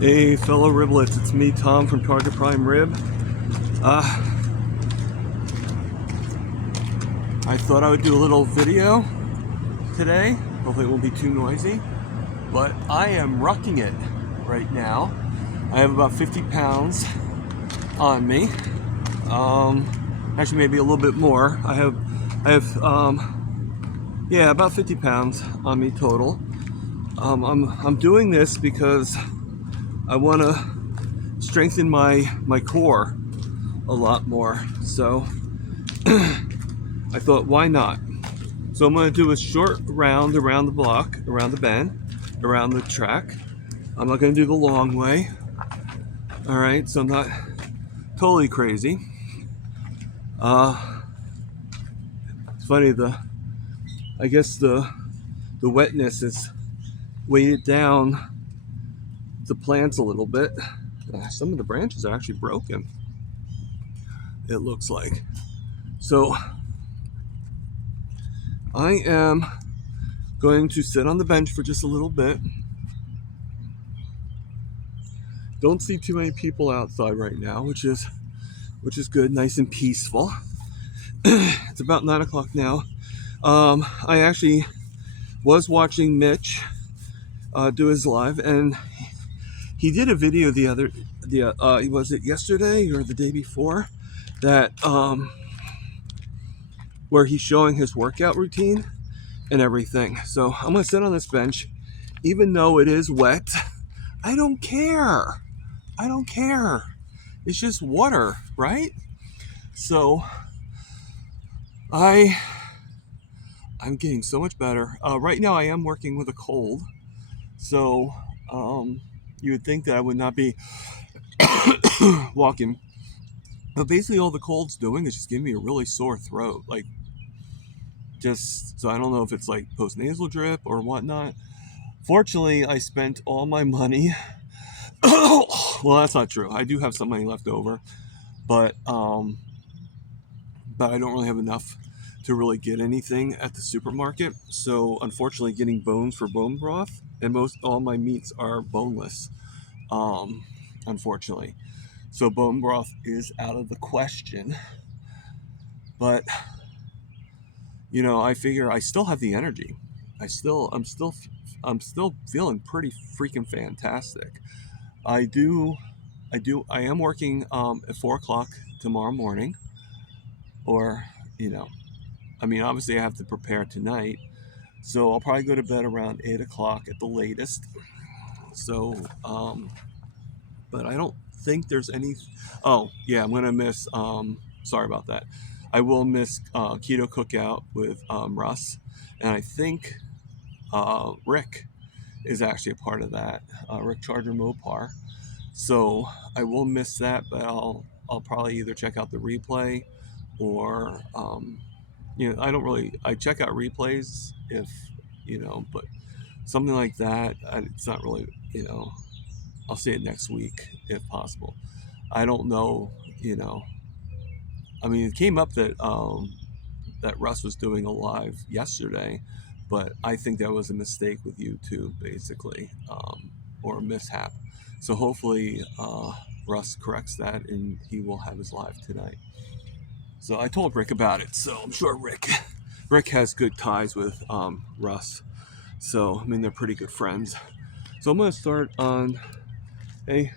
Hey fellow riblets, it's me Tom from Target Prime Rib. I thought I would do a little video today. Hopefully it won't be too noisy, but I am rucking it right now. I have about 50 pounds on me. Actually maybe a little bit more. I have about 50 pounds on me total. I'm doing this because I want to strengthen my core a lot more. So I thought, why not? So I'm going to do a short round around the block, around the bend, around the track. I'm not going to do the long way. All right, so I'm not totally crazy. It's funny, I guess the wetness has weighted down the plants a little bit. Some of the branches are actually broken, it looks like. So I am going to sit on the bench for just a little bit. Don't see too many people outside right now, which is good, nice and peaceful. It's about 9 o'clock now. I actually was watching Mitch do his live, and he did a video was it yesterday or the day before, that where he's showing his workout routine and everything. So I'm gonna sit on this bench, even though it is wet. I don't care. It's just water, right? So I'm getting so much better. Right now I am working with a cold, so you would think that I would not be walking. But basically all the cold's doing is just giving me a really sore throat. Like, so I don't know if it's like post-nasal drip or whatnot. Fortunately, I spent all my money. Well, that's not true. I do have some money left over, but I don't really have enough to really get anything at the supermarket. So unfortunately, getting bones for bone broth, and all my meats are boneless, unfortunately. So bone broth is out of the question. But I figure I still have the energy. I'm still feeling pretty freaking fantastic. I am working at 4 o'clock tomorrow morning, or obviously I have to prepare tonight, so I'll probably go to bed around 8 o'clock at the latest. So but I don't think there's any. Oh yeah, I'm gonna miss, sorry about that, I will miss Keto Cookout with Russ, and I think Rick is actually a part of that, Rick Charger Mopar. So I will miss that, but I'll probably either check out the replay, or I check out replays if but something like that, it's not really, I'll see it next week if possible. I don't know, it came up that that Russ was doing a live yesterday, but I think that was a mistake with YouTube, basically, or a mishap. So hopefully Russ corrects that and he will have his live tonight. So I told Rick about it, so I'm sure Rick has good ties with Russ. So they're pretty good friends. So I'm gonna start on a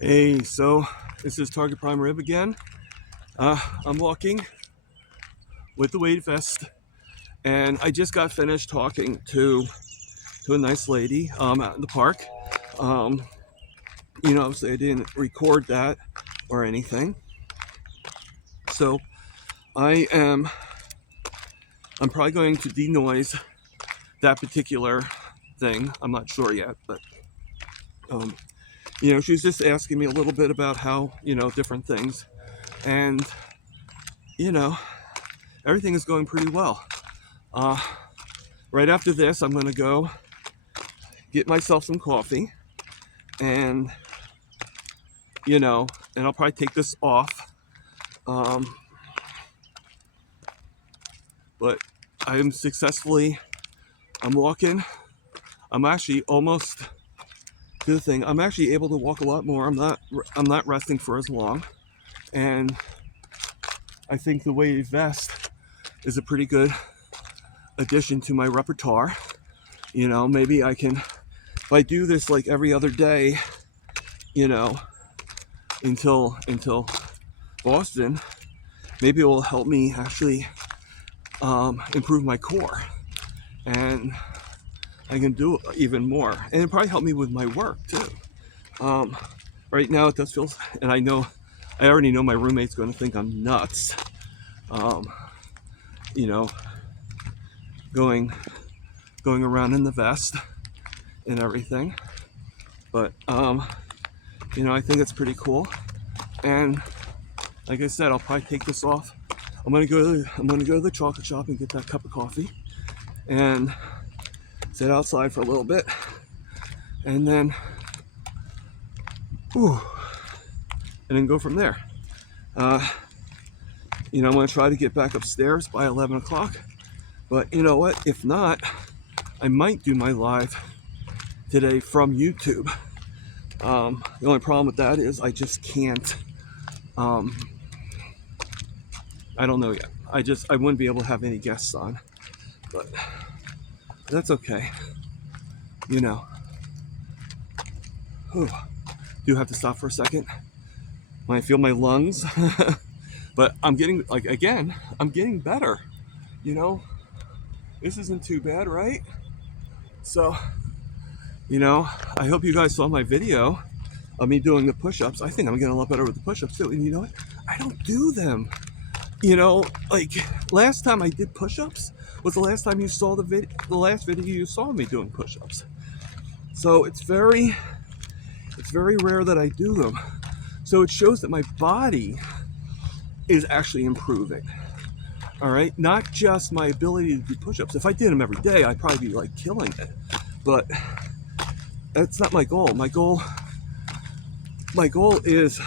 Hey, so this is Target Prime Rib again. I'm walking with the weight vest, and I just got finished talking to a nice lady out in the park. Um, obviously I didn't record that or anything, so I'm probably going to denoise that particular thing. I'm not sure yet, but she was just asking me a little bit about how different things, and everything is going pretty well. Right after this, I'm going to go get myself some coffee, and and I'll probably take this off. But I'm walking. I'm actually almost to the thing. I'm actually able to walk a lot more. I'm not resting for as long, and I think the weighted vest is a pretty good addition to my repertoire. Maybe I can, if I do this like every other day, until Boston, maybe it will help me actually improve my core, and I can do even more, and it probably help me with my work too. Right now it does feel, and I already know my roommate's going to think I'm nuts. Going around in the vest and everything, but I think it's pretty cool. And like I said, I'll probably take this off. I'm gonna go to the chocolate shop and get that cup of coffee, and sit outside for a little bit, and then go from there. I'm gonna try to get back upstairs by 11 o'clock. But you know what? If not, I might do my live today from YouTube. The only problem with that is I just can't. I don't know yet. I wouldn't be able to have any guests on, but that's okay. Do have to stop for a second when I feel my lungs. But I'm getting, I'm getting better. This isn't too bad, right? So, I hope you guys saw my video of me doing the push-ups. I think I'm getting a lot better with the push-ups too. And you know what? I don't do them. Like last time I did push-ups was the last time you saw the last video you saw me doing push-ups. So it's very rare that I do them. So it shows that my body is actually improving. All right, not just my ability to do push-ups. If I did them every day, I'd probably be like killing it. But that's not my goal. My goal is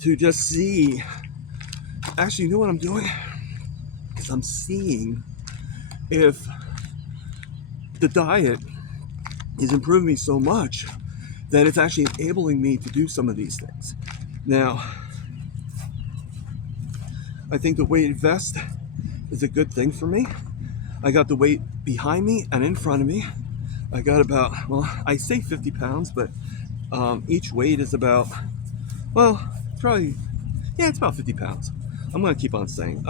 to just see. Actually, you know what I'm doing? Is I'm seeing if the diet is improving me so much that it's actually enabling me to do some of these things. Now, I think the weighted vest is a good thing for me. I got the weight behind me and in front of me. I got about, I say 50 pounds, but each weight is about, it's about 50 pounds. I'm gonna keep on saying.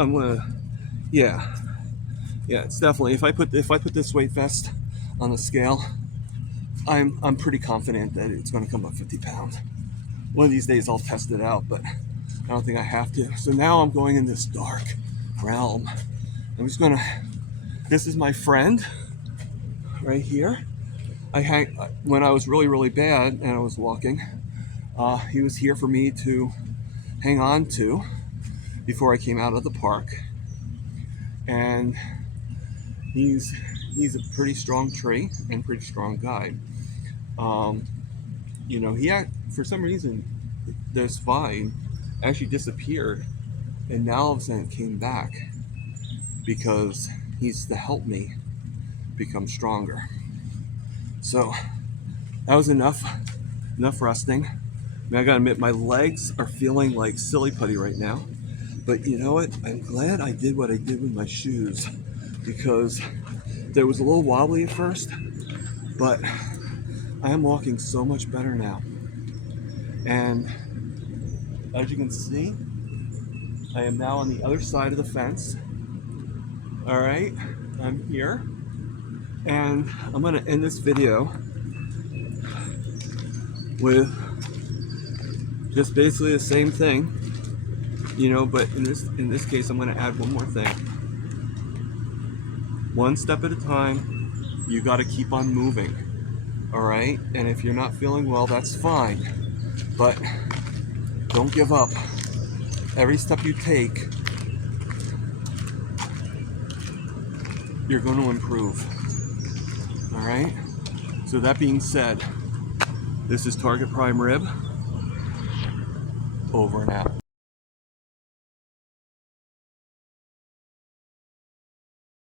It's definitely, if I put this weight vest on the scale, I'm pretty confident that it's gonna come up 50 pounds. One of these days I'll test it out, but I don't think I have to. So now I'm going in this dark realm. This is my friend right here. When I was really, really bad and I was walking, he was here for me to hang on to before I came out of the park. And he's a pretty strong tree and pretty strong guy. He had, for some reason, this vine actually disappeared, and now all of a sudden it came back because he's to help me become stronger. So that was enough resting. I gotta admit, my legs are feeling like silly putty right now. But you know what? I'm glad I did what I did with my shoes, because there was a little wobbly at first, but I am walking so much better now. And as you can see, I am now on the other side of the fence. All right, I'm here. And I'm gonna end this video with just basically the same thing, you know, but in this case, I'm gonna add one more thing. One step at a time, you gotta keep on moving, all right? And if you're not feeling well, that's fine, but don't give up. Every step you take, you're gonna improve, all right? So that being said, this is Target Prime Rib, over and out.